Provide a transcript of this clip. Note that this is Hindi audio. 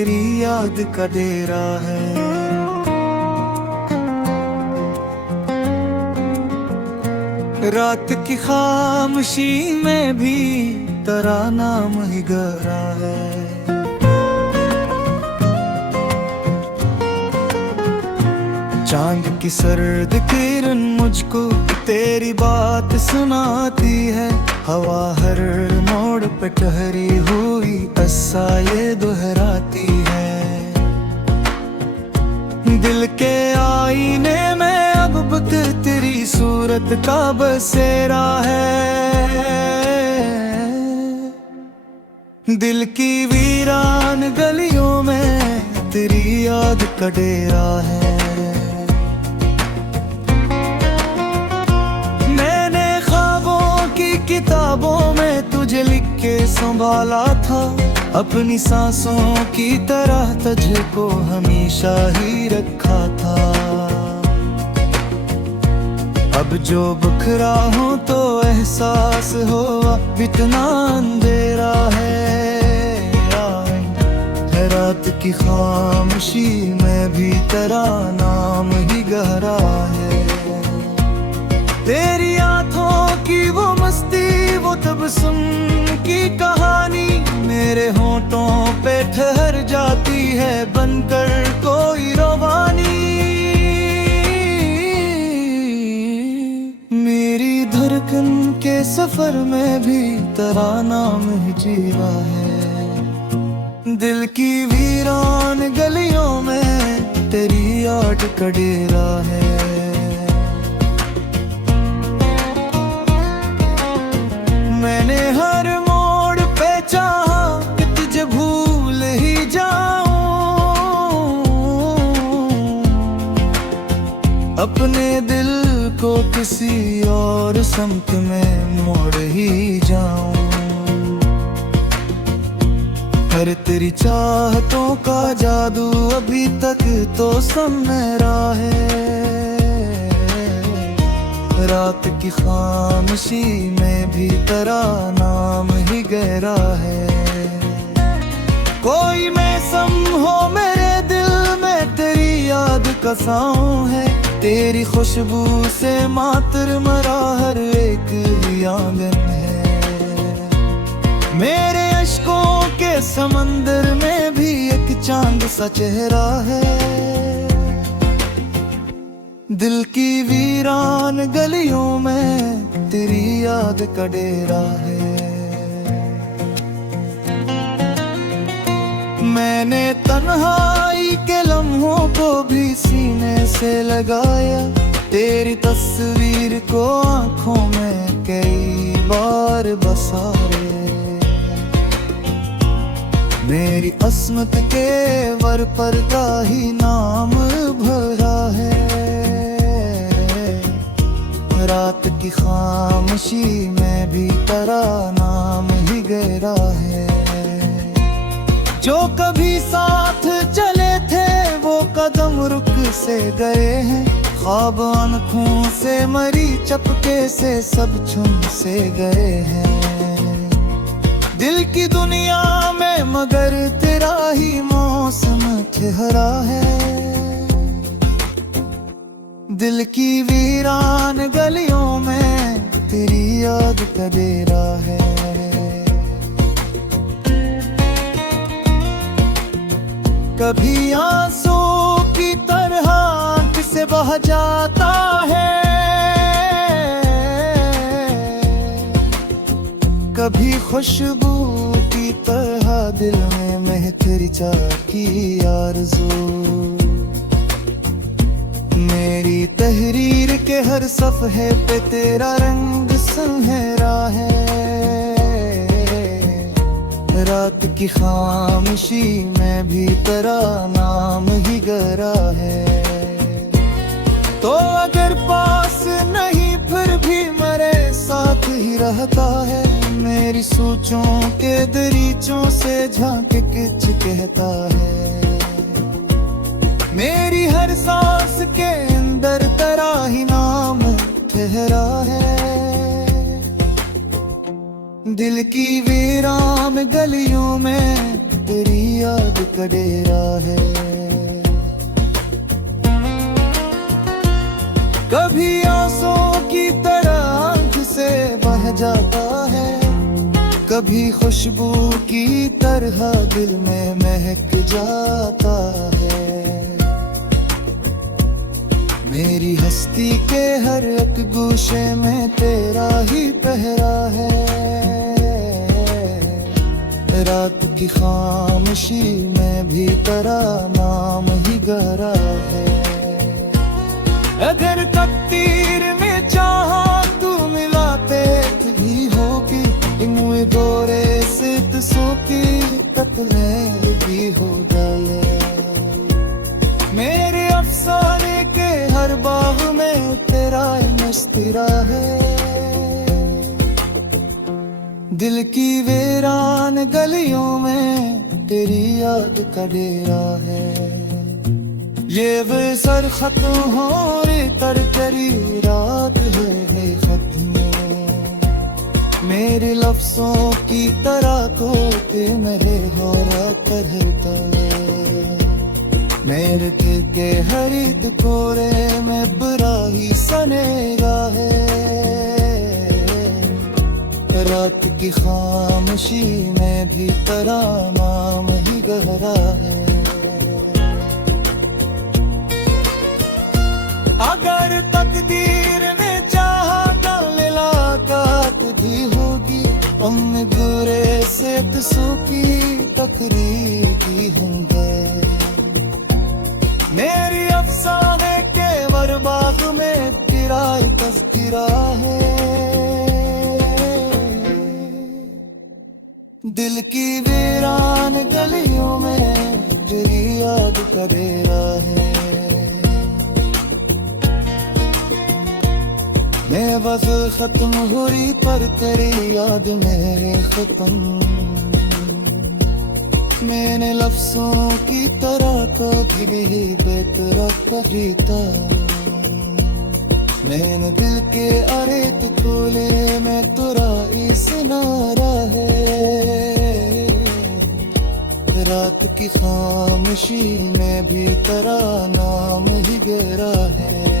तेरी याद का डेरा है। रात की खामोशी में भी तेरा नाम ही गहरा है। चांद की सर्द किरण मुझको तेरी बात सुनाती है। हवा हर मोड़ पे ठहरी हुई किस्सा ये दोहराती है। दिल के आईने में अब बुत तेरी सूरत का बसेरा है। दिल की वीरान गलियों में तेरी याद का डेरा है। मैंने ख्वाबों की किताबों में तुझे लिख के संभाला था। अपनी सांसों की तरह तुझको हमेशा ही रखा था। अब जो बिखरा हूँ तो एहसास हो इतना अंधेरा है। रात की खामोशी में भी तेरा नाम ही गहरा है। तेरी आंखों की वो मस्ती, वो तबस्सुम की कहानी मेरे होंठों पे ठहर जाती है बनकर कोई रवानी। मेरी धड़कन के सफर में भी तेरा नाम ही जीवा है। दिल की वीरान गलियों में तेरी याद का डेरा है। मैंने हर मोड़ पे चाहा कि तुझे भूल ही जाऊं। अपने दिल को किसी और समत में मोड़ ही जाऊं। पर तेरी चाहतों का जादू अभी तक तो समेरा है। रात की खामोशी में भी तेरा नाम ही गहरा है। कोई मौसम हो मेरे दिल में तेरी याद का साऊं है। तेरी खुशबू से मातर मरा हर एक ही आंगन है। मेरे अश्कों के समंदर में भी एक चांद सा चेहरा है। दिल की वीरान गलियों में तेरी याद का डेरा है। मैंने तन्हाई के लम्हों को भी सीने से लगाया। तेरी तस्वीर को आंखों में कई बार बसाया। मेरी अस्मत के वर पर का ही नाम भरा है। रात की खामोशी में भी तेरा नाम ही गहरा है। जो कभी साथ चले थे वो कदम रुक से गए हैं। ख्वाब आँखों से मरी चपके से सब छुन से गए हैं। दिल की दुनिया में मगर तेरा ही मौसम ठहरा है। दिल की वीरान गलियों में तेरी याद का डेरा है। कभी आंसू की तरह आँख से बह जाता है। कभी खुशबू की तरह दिल में महक चाह की आरज़ू। मेरी तहरीर के हर सफ़हे पे तेरा रंग सुनहरा है। रात की खामोशी में भी तेरा नाम ही गहरा है। तो अगर पास नहीं फिर भी मेरे साथ ही रहता है। मेरी सोचों के दरीचों से झांक किच कहता है। मेरी हर सांस के अंदर तेरा ही नाम ठहरा है। दिल की वीरान गलियों में तेरी याद का डेरा है। कभी आंसुओं की तरह आंख से बह जाता है, कभी खुशबू की तरह दिल में महक जाता है। मेरी हस्ती के हर एक गोशे में तेरा ही पहरा है। रात की खामोशी में भी तेरा नाम ही गहरा है। अगर तकदीर में चाहा तू मिलाते भी होगी, मुँह गोरे से तसो की कतले भी हो जाए। मेरे अफसाने के हर बाग में तेरा मस्तिरा है। दिल की वीरान गलियों में तेरी याद का डेरा है। ये वे सर खत्म हो रे तर तेरी रात है खत्म। मेरे लफ्जों की तरह को ते मेरे हो रहता है। मेरे दिल के हरित कोरे में बुरा ही सनेगा है। रात की खामोशी में भी तेरा नाम ही गहरा है। अगर तकदीर ने चाहा डाल मुलाकात भी होगी, हम गुरे से तसू की तकरीर भी होंगे। मेरी अफसाने के बरबाग में तेरा तज़किरा है। दिल की वीरान गलियों में तेरी याद का डेरा है। मैं बस खत्म हुई पर तेरी याद में खत्म। मैंने लफ्जों की तरह को भी बेतरक खरीदा। मैंने दिल के अरेत खोले में तुरा इस नारा है। रात की खामोशी में भी तेरा नाम ही गहरा है।